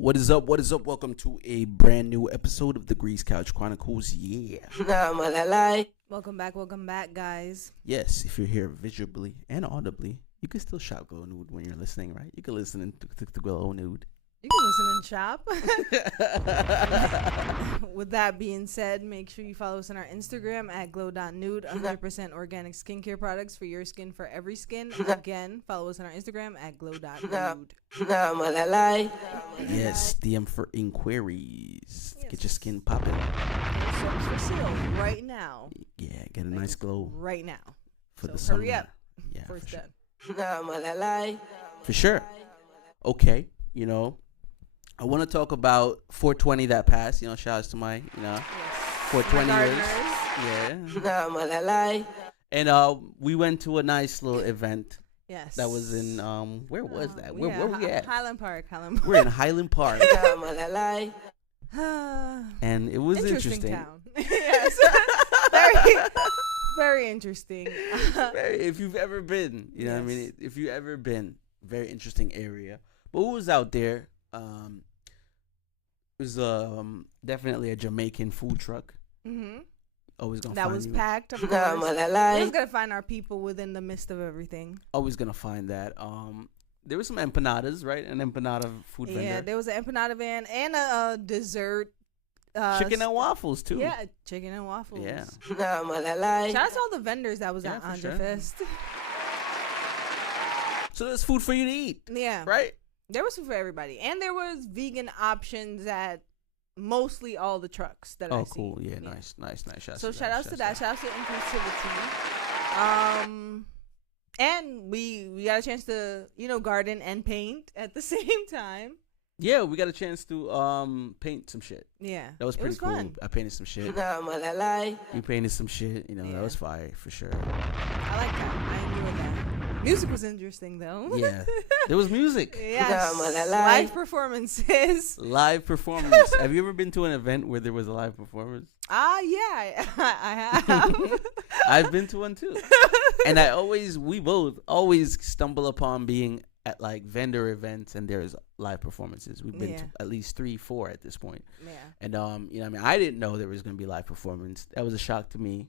What is up? What is up? Welcome to a brand new episode of the Couch Chronicles. Yeah. Welcome back, guys. Yes, if you're here visibly and audibly, you can still shout "Go Nude" when you're listening, right? You can listen to Go Nude. You can listen and shop. With that being said, make sure you follow us on our Instagram at glow.nude, 100% organic skincare products for your skin, for every skin. Again, follow us on our Instagram at glow.nude. Yes, DM for inquiries. Yes. Get your skin popping. Soaps for sale right now. Yeah, get a nice glow right now. For the summer. Hurry up. Yeah, before it's done. For sure. Okay, you know, I want to talk about 420 that passed. You know, shout outs to my, yes. 420 years. Yeah. And we went to a nice little event. Yes. That was in where was that? Where were we at? Highland Park. We're in Highland Park. And it was interesting. Town. Yes. Very, very interesting. If you've ever been, you know what I mean? If you've ever been, very interesting area. But who was out there? It was definitely a Jamaican food truck. Mm-hmm. Always gonna that find was you. packed. Of course. We're just gonna find our people within the midst of everything. Always gonna find that. There was some empanadas, right? An empanada food vendor. Yeah, there was an empanada van and a dessert. Chicken and waffles too. Yeah, chicken and waffles. Yeah. Shout out to all the vendors that was at Anja Fest. So there's food for you to eat. Yeah. Right? There was food for everybody. And there was vegan options at mostly all the trucks that I see. Oh, cool. Yeah, nice. Shout outs to that. Shout outs to inclusivity. And we got a chance to, garden and paint at the same time. Yeah, we got a chance to paint some shit. Yeah. That was pretty cool. Fun. I painted some shit. You painted some shit. That was fire for sure. I like that. I enjoyed that. Music was interesting though. Yeah. There was music. Yes. Live performances. Live performance. Have you ever been to an event where there was a live performance? Yeah, I have. I've been to one too. And we both always stumble upon being at like vendor events and there's live performances. We've been to at least 3-4 at this point. Yeah. And I didn't know there was going to be live performance. That was a shock to me.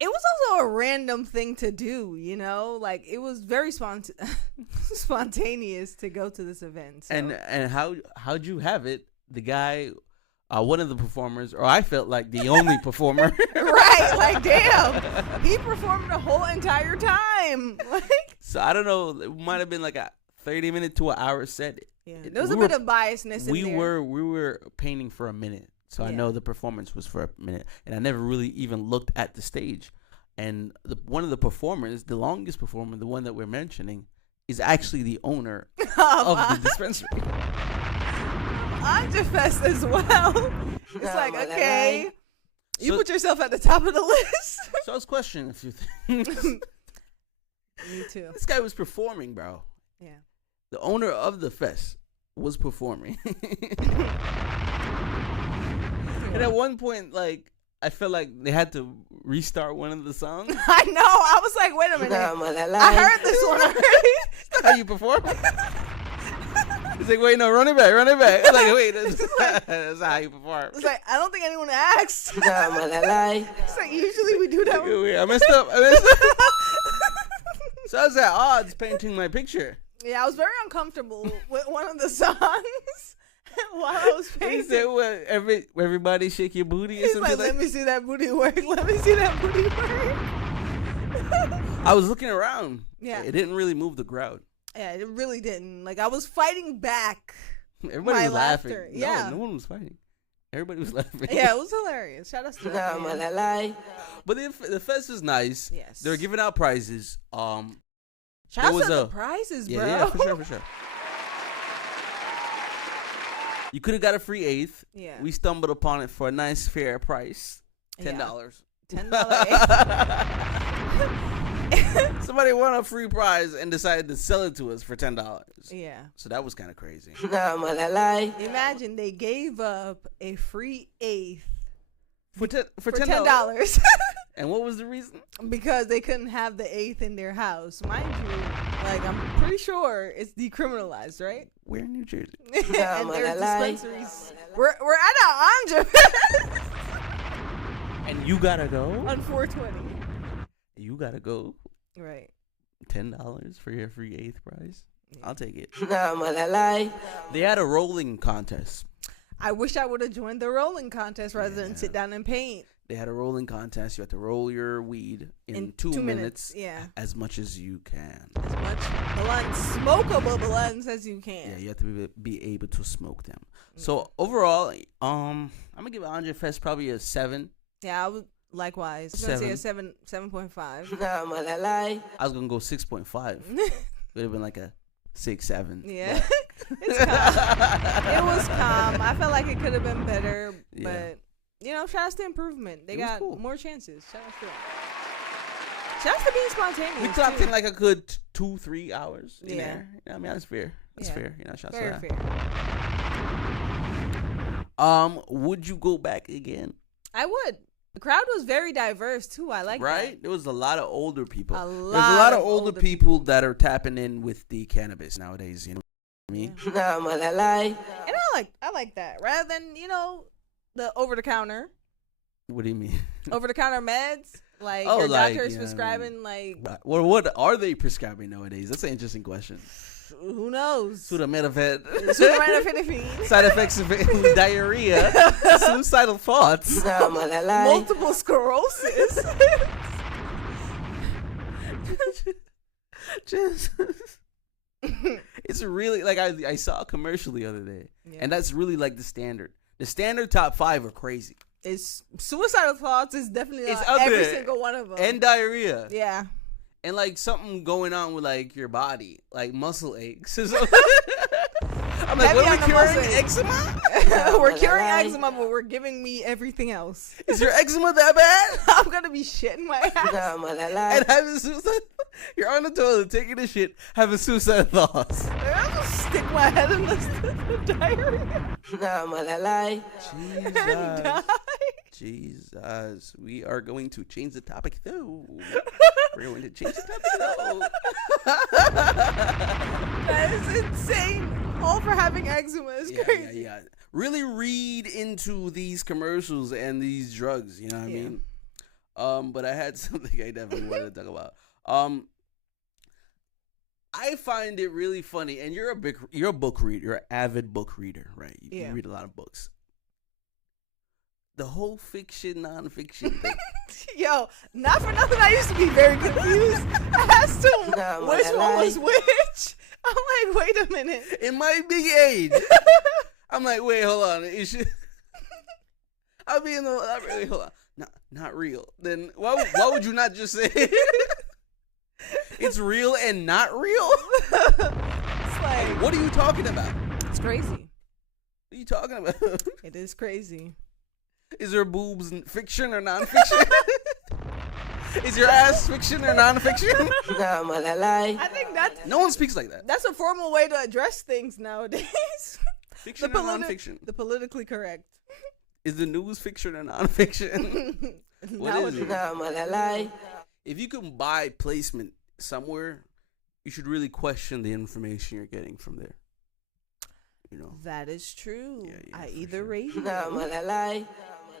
It was also a random thing to do, like it was very spontaneous to go to this event. So. And how'd you have it? The guy, one of the performers, or I felt like the only performer. Right, like damn, he performed the whole entire time. So I don't know, it might have been like a 30-minute to an hour set. Yeah, there was a bit of biasness in there. We were painting for a minute. So I know the performance was for a minute, and I never really even looked at the stage. And one of the performers, the longest performer, the one that we're mentioning, is actually the owner of the dispensary. Anja Fest as well. It's like, okay, you put yourself at the top of the list. So I was questioning a few things. Me too. This guy was performing, bro. Yeah. The owner of the fest was performing. And at one point, like, I felt like they had to restart one of the songs. I know. I was like, wait a minute. I heard this one already. That's how you perform? He's like, wait, no, run it back. I was like, wait, that's how you perform. It's like, I don't think anyone asked. It's like, usually we do that. I messed up. So I was at odds painting my picture. Yeah, I was very uncomfortable with one of the songs. While I was painting. He said, "What? Everybody shake your booty." Or He's something like, let me see that booty work. Let me see that booty work. I was looking around. Yeah, it didn't really move the crowd. Yeah, it really didn't. Like I was fighting back. Everybody was laughing. Yeah, no one was fighting. Everybody was laughing. Yeah, it was hilarious. Shout out to that. But the fest is nice. Yes, they're giving out prizes. Shout out to the prizes, bro. Yeah, for sure. You could have got a free eighth. Yeah. We stumbled upon it for a nice fair price. $10. $10. Somebody won a free prize and decided to sell it to us for $10. Yeah. So that was kind of crazy. Imagine they gave up a free eighth for $10. And what was the reason? Because they couldn't have the eighth in their house. Mind you, Like, I'm pretty sure it's decriminalized, right? We're in New Jersey. And there's dispensaries. We're at our Anja. And you gotta go? On 420. You gotta go. Right. $10 for your free eighth prize. Yeah. I'll take it. They had a rolling contest. I wish I would have joined the rolling contest rather than sit down and paint. They had a rolling contest. You have to roll your weed in 2 minutes. Yeah. As much as you can. As much smokable blunts as you can. Yeah, you have to be able to smoke them. So overall, I'm gonna give Anja Fest probably a 7. Yeah, I would likewise. I was gonna say a 7.5. I was gonna go 6.5. Would have been like a 6-7. Yeah. It's calm. It was calm. I felt like it could have been better, but shout out to improvement. They got more chances. Shout out to them. Shout out to being spontaneous. We clocked in like a good 2-3 hours in there. I mean, that's fair. That's fair. Shout out to that. Very fair. Would you go back again? I would. The crowd was very diverse too. I like that. Right? There was a lot of older people. There's a lot of older people that are tapping in with the cannabis nowadays. You know what I mean? And I like that rather than the over the counter. What do you mean? Over the counter meds. Like your doctor's prescribing what are they prescribing nowadays? That's an interesting question. Who knows? Sudafed. Side effects of diarrhea, suicidal thoughts, multiple sclerosis. It's really like I saw a commercial the other day, and that's really like the standard. The standard top 5 are crazy. It's suicidal thoughts is definitely every single one of them, and diarrhea. Yeah. And like something going on with like your body, like muscle aches. I'm like, what are we curing eczema? We're curing eczema, but we're giving me everything else. Is your eczema that bad? I'm gonna be shitting my ass. And having suicide. You're on the toilet taking a shit, having suicide thoughts. I'm gonna stick my head in the diarrhea. Jesus. We are going to change the topic though. We're going to change the topic though. That is insane. All for having eczema is crazy. Yeah. Really read into these commercials and these drugs, you know what I mean? But I had something I definitely wanted to talk about. I find it really funny, and you're a book reader, you're an avid book reader, right? You read a lot of books. The whole fiction, nonfiction thing. Yo, not for nothing, I used to be very confused as to which one was which. I'm like, wait a minute. In my big age, I'm like, wait, hold on. I'll be in the, wait, hold on. Not real. Then why would you not just say it's real and not real? It's like, what are you talking about? It's crazy. What are you talking about? It is crazy. Is there boobs fiction or nonfiction? Is your ass fiction or nonfiction? I think no one speaks like that. That's a formal way to address things nowadays. Fiction or nonfiction? The politically correct. Is the news fiction or nonfiction? What is it? If you can buy placement somewhere, you should really question the information you're getting from there. You know. That is true. Yeah, I either rate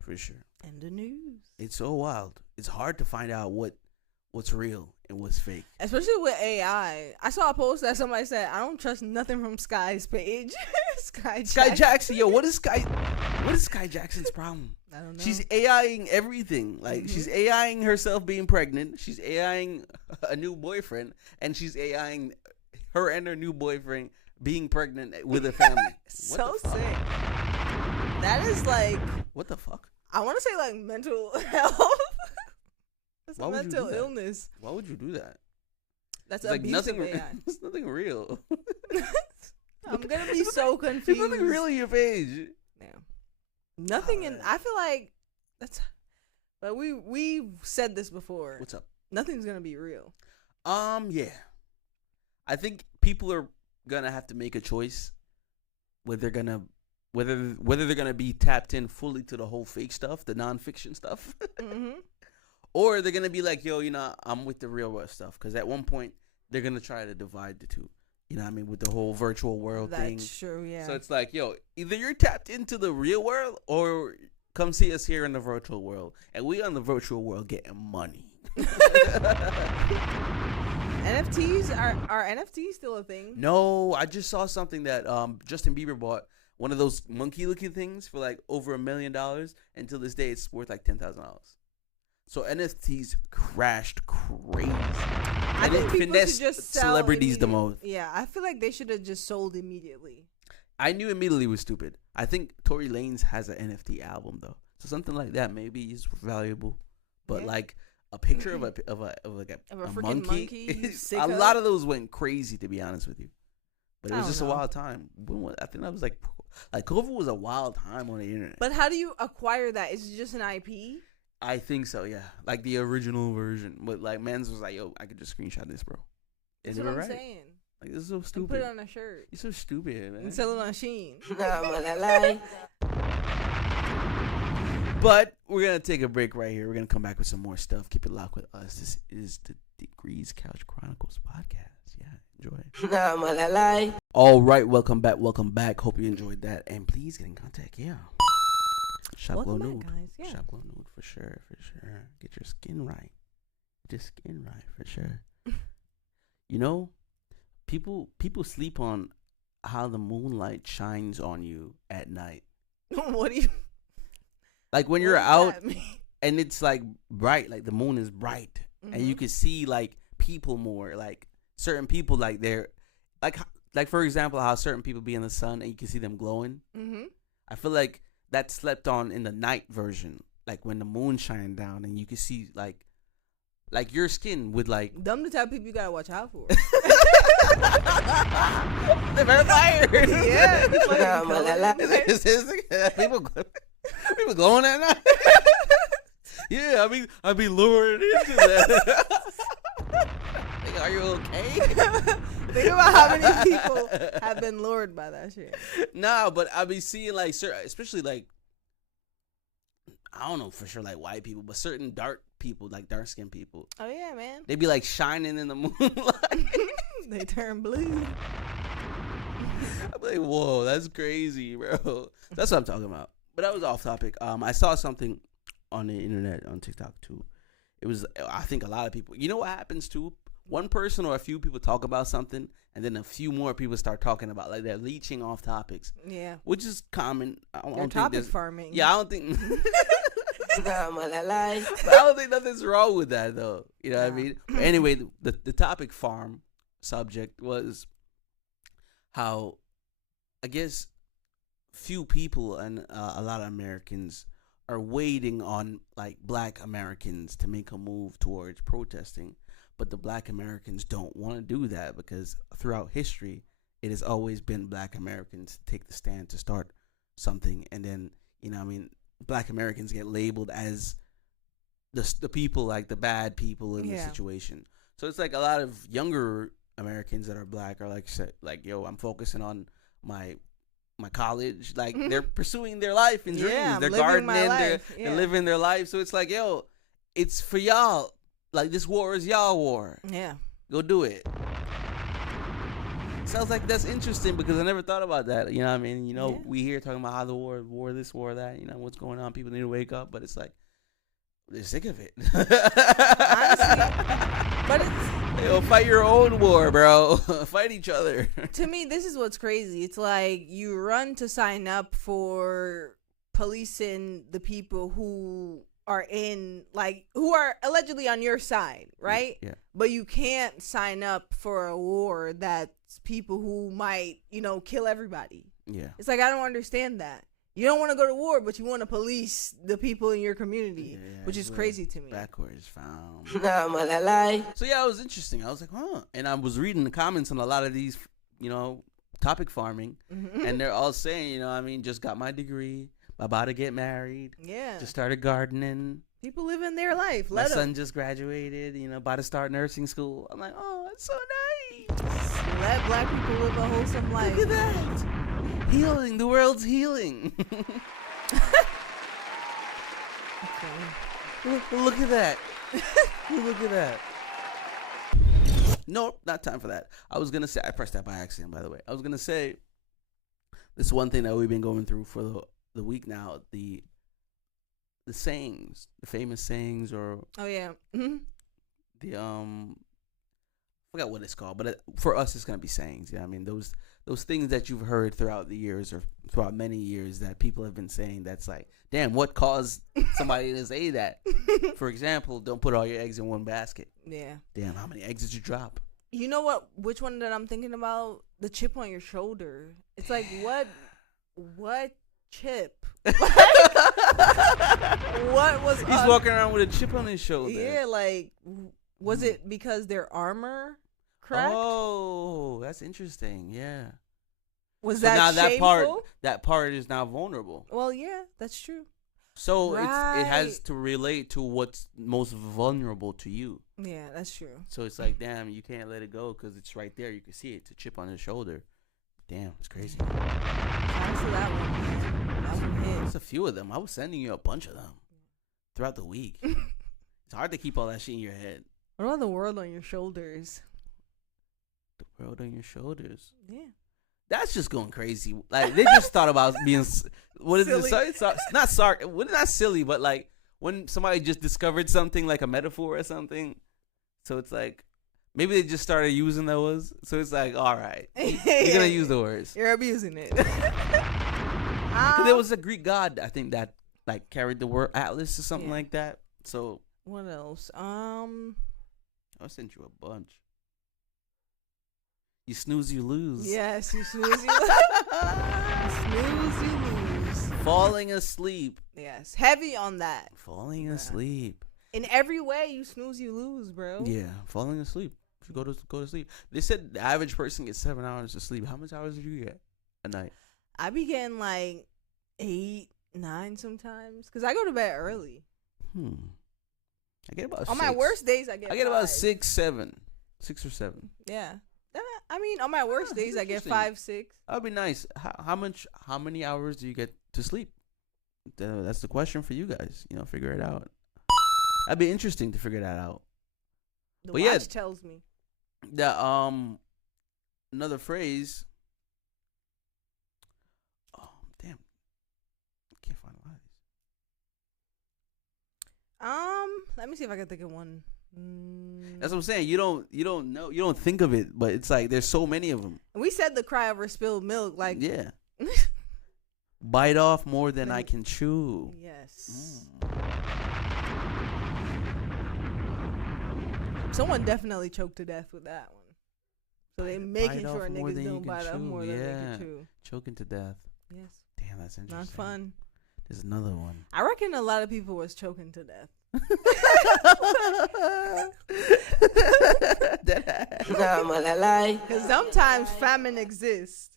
for sure. And the news. It's so wild. It's hard to find out what's real and what's fake. Especially with AI. I saw a post that somebody said, I don't trust nothing from Skai's page. Skai Jackson. Yo, what is Skai Jackson's problem? I don't know. She's AIing everything. Like, she's AIing herself being pregnant. She's AIing a new boyfriend. And she's AIing her and her new boyfriend being pregnant with a family. So sick. That is like... What the fuck? I want to say like mental health. That's a mental illness. Why would you do that? That's like nothing. It's nothing real. I'm gonna be so confused. There's nothing real in your page. Yeah. Nothing in. I feel like that's. But we've said this before. What's up? Nothing's gonna be real. Yeah. I think people are gonna have to make a choice whether they're gonna be tapped in fully to the whole fake stuff, the nonfiction stuff, or they're gonna be like, yo, I'm with the real world stuff. Because at one point, they're gonna try to divide the two. You know what I mean? With the whole virtual world thing. That's true, yeah. So it's like, yo, either you're tapped into the real world or come see us here in the virtual world. And we on the virtual world getting money. NFTs? Are NFTs still a thing? No, I just saw something that Justin Bieber bought. One of those monkey-looking things for like over $1 million. And to this day, it's worth like $10,000. So NFTs crashed crazy. I think people should just sell celebrities the most. Yeah, I feel like they should have just sold immediately. I knew immediately was stupid. I think Tory Lanez has an NFT album though, so something like that maybe is valuable. But like a picture of a monkey, a lot of those went crazy, to be honest with you. But it was just a wild time. I think that was like COVID was a wild time on the internet. But how do you acquire that? Is it just an IP? I think so, yeah. Like the original version. But like Mans was like, yo, I could just screenshot this, bro. That's what I'm saying. Like, this is so stupid. And put it on a shirt. You're so stupid, man. And sell it on Shein. But we're going to take a break right here. We're going to come back with some more stuff. Keep it locked with us. This is the Degrees Couch Chronicles podcast. Yeah, enjoy. All right, welcome back. Hope you enjoyed that. And please get in contact. Yeah. Shop Glow Nude. Guys. Yeah. Shop Glow Nude for sure. Get your skin right. For sure. You know, people sleep on how the moonlight shines on you at night. What do you like when you're out and it's like bright, like the moon is bright, and you can see like people more, like certain people, like they're like for example, how certain people be in the sun and you can see them glowing. I feel like that's slept on in the night version, like when the moon shine down and you can see like your skin with like them the type of people you gotta watch out for. The vampire. Yeah. People glowing at night. Yeah, I be lured into that. Like, are you okay? Think about how many people have been lured by that shit. Nah, but I be seeing like certain, especially like, I don't know for sure like white people, but certain dark people, like dark skinned people. Oh yeah, man. They be like shining in the moonlight. They turn blue. I'm like, whoa, that's crazy, bro. That's what I'm talking about. But that was off topic. I saw something on the internet, on TikTok too. It was, I think a lot of people, you know what happens too? One person or a few people talk about something, and then a few more people start talking about, like, they're leeching off topics. Yeah. Which is common. They're topic farming. Yeah, I don't think. But I don't think nothing's wrong with that, though. You know what I mean? But anyway, the topic farm subject was how, I guess, few people and a lot of Americans are waiting on like black Americans to make a move towards protesting, but the black Americans don't want to do that because throughout history it has always been black Americans to take the stand to start something, and then, you know, I mean, black Americans get labeled as the people, like the bad people in the situation. So it's like a lot of younger Americans that are black are like, yo, I'm focusing on my college, like they're pursuing their life and dreams. They're gardening, they're living their life. So it's like, yo, it's for y'all. Like, this war is y'all war. Yeah, go do it. Sounds like that's interesting because I never thought about that. You know what I mean? You know, we hear talking about how the war this, war that. You know what's going on. People need to wake up, but it's like they're sick of it. Honestly, but it's, yo, fight your own war, bro. Fight each other. To me, this is what's crazy. It's like you run to sign up for policing the people who are who are allegedly on your side, right? Yeah. But you can't sign up for a war that's people who might, you know, kill everybody. Yeah. It's like, I don't understand that. You don't want to go to war, but you want to police the people in your community, which is crazy to me. Backwards found. So yeah, it was interesting. I was like, huh. And I was reading the comments on a lot of these, you know, topic farming, and they're all saying, you know, I mean, just got my degree, about to get married, just started gardening. People living their life. My son just graduated, you know, about to start nursing school. I'm like, oh, that's so nice. Let black people live a wholesome life. Look at that. Healing. The world's healing. Look at that. Look at that. No, not time for that. I was gonna say I pressed that by accident. By the way, I was gonna say this one thing that we've been going through for the week now. The sayings, the famous sayings, or the I forgot what it's called, but for us, it's gonna be sayings. Yeah, I mean those things that you've heard throughout the years or throughout many years that people have been saying. That's like, damn, what caused somebody to say that? For example, don't put all your eggs in one basket. Yeah. Damn, how many eggs did you drop? You know what? Which one that I'm thinking about? The chip on your shoulder. It's like what chip? What was? He's walking around with a chip on his shoulder. Yeah, like. Was it because their armor cracked? Oh, that's interesting. Yeah. Was that now shameful? that part is now vulnerable. Well, yeah, that's true. So it has to relate to what's most vulnerable to you. Yeah, that's true. So it's like, damn, you can't let it go because it's right there. You can see it. It's a chip on his shoulder. Damn, it's crazy. Shout out to that one. That one hit. There's a few of them. I was sending you a bunch of them throughout the week. It's hard to keep all that shit in your head. What about the world on your shoulders? The world on your shoulders. Yeah. That's just going crazy. Like they just thought about being what is silly. It? Not not silly, but like when somebody just discovered something like a metaphor or something. So it's like maybe they just started using those. So it's like, all right, you're gonna use the words. You're abusing it. Because there was a Greek god, I think, that like carried the word Atlas or something like that. So what else? I sent you a bunch. You snooze, you lose. Yes, you snooze, you lose. Snooze, you lose. Falling asleep. Yes, heavy on that. Falling asleep. In every way, you snooze, you lose, bro. Yeah, falling asleep. You go to sleep. They said the average person gets 7 hours of sleep. How much hours did you get a night? I be getting like 8, 9 sometimes because I go to bed early. I get about on 6. My worst days. I get about 6, 7, 6 or 7. Yeah, I mean, on my worst days, I get 5, 6. That'd be nice. How many hours do you get to sleep? That's the question for you guys. Figure it out. That'd be interesting to figure that out. The watch tells me that another phrase. Oh damn! I can't find a lot of these. Let me see if I can think of one. That's what I'm saying. You don't know. You don't think of it, but it's like there's so many of them. We said the cry over spilled milk. Like yeah. Bite off more than I can chew. Yes. Someone definitely choked to death with that one. So they making sure niggas don't bite off more than they can chew. Choking to death. Yes. Damn, that's interesting. Not fun. There's another one. I reckon a lot of people was choking to death. Because sometimes famine exists.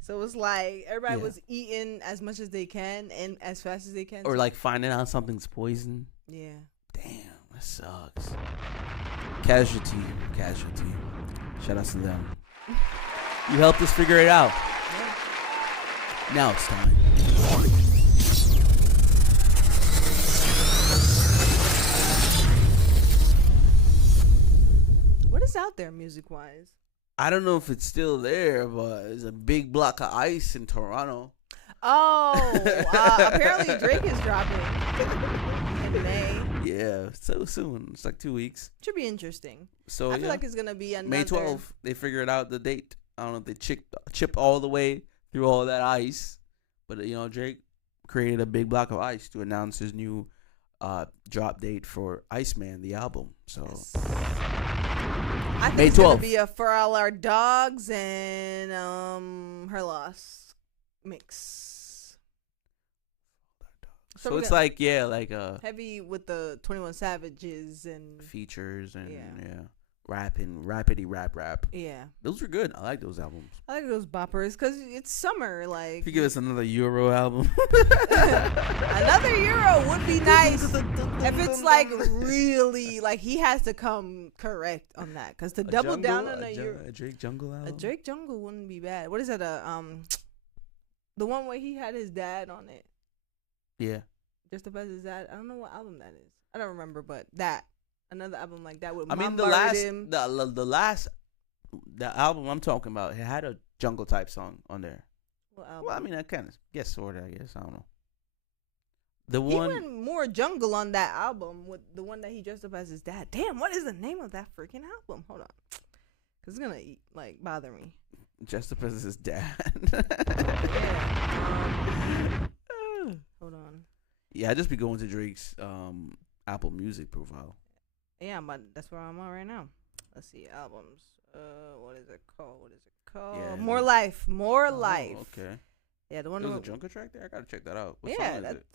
So it's like everybody was eating as much as they can and as fast as they can. Or like finding out something's poison. Yeah. Damn, that sucks. Casualty. Shout out to them. You helped us figure it out. Yeah. Now it's time. What is out there music-wise? I don't know if it's still there, but there's a big block of ice in Toronto. Oh, apparently Drake is dropping in May. Yeah, so soon. It's like 2 weeks. Should be interesting. So I feel like it's gonna be another May 12th. They figured out the date. I don't know if they chipped all the way through all that ice, but Drake created a big block of ice to announce his new drop date for ICEMAN, the album. So I think it's gonna be a For All Our Dogs and Her Loss mix. So it's like heavy with the 21 Savages and features and rappity rap. Yeah, those were good. I like those albums. I like those boppers because it's summer. Like, if you give us another Euro album, another Euro would be nice. If it's like really like he has to come correct on that because to double down on a Drake Jungle album. A Drake Jungle wouldn't be bad. What is that? The one where he had his dad on it. Yeah. Just the best is that. I don't know what album that is. I don't remember, but that another album like that with the album I'm talking about, it had a jungle type song on there. Well, I mean, I kind of guess sort of. I guess I don't know. He went more jungle on that album with the one that he dressed up as his dad. Damn, what is the name of that freaking album? Hold on, cause it's gonna bother me. Dressed up as his dad. Hold on. Yeah, I just be going to Drake's Apple Music profile. Yeah, but that's where I'm on right now. Let's see, albums. What is it called? Yeah, More Life. Life. Okay. Yeah, the one. There's a jungle track there. I gotta check that out. What song is it?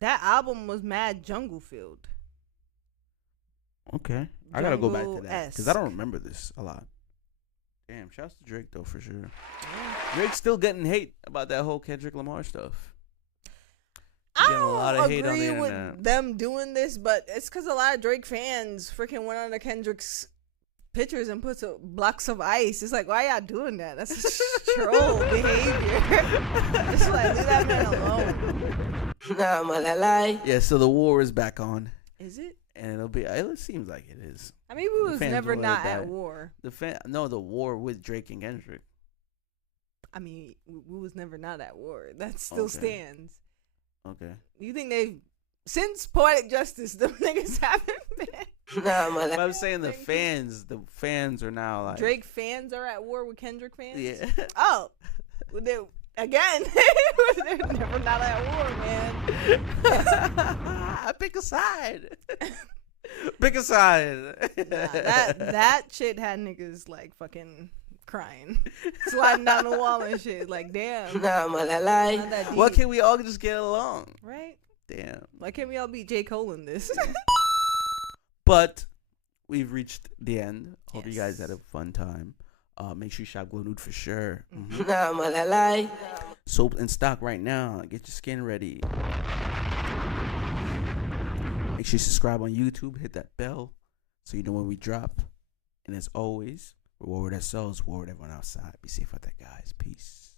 That album was mad jungle filled. Okay, I gotta go back to that because I don't remember this a lot. Damn, shouts to Drake though for sure. Yeah. Drake's still getting hate about that whole Kendrick Lamar stuff. I don't agree with them doing this, but it's because a lot of Drake fans freaking went on to Kendrick's pictures and put blocks of ice. It's like, why y'all doing that? That's troll behavior. Just like, leave that man alone. Yeah, so the war is back on. Is it? And it seems like it is. I mean, we was never not at war. The war with Drake and Kendrick. I mean, we was never not at war. That still stands. Okay. You think since Poetic Justice, the niggas haven't been? But I'm saying the fans are now like Drake fans are at war with Kendrick fans. Yeah. Oh, they're never not at war, man. Pick a side. Pick a side. That shit had niggas like fucking crying, sliding down the wall and shit. Like, damn. Why can't we all just get along? Right? Damn. Why can't we all be J. Cole in this? But we've reached the end. Hope you guys had a fun time. Make sure you shop Glow Nude for sure. Mm-hmm. Soap in stock right now. Get your skin ready. Make sure you subscribe on YouTube. Hit that bell so you know when we drop. And as always, reward ourselves, reward everyone outside. Be safe out there, guys. Peace.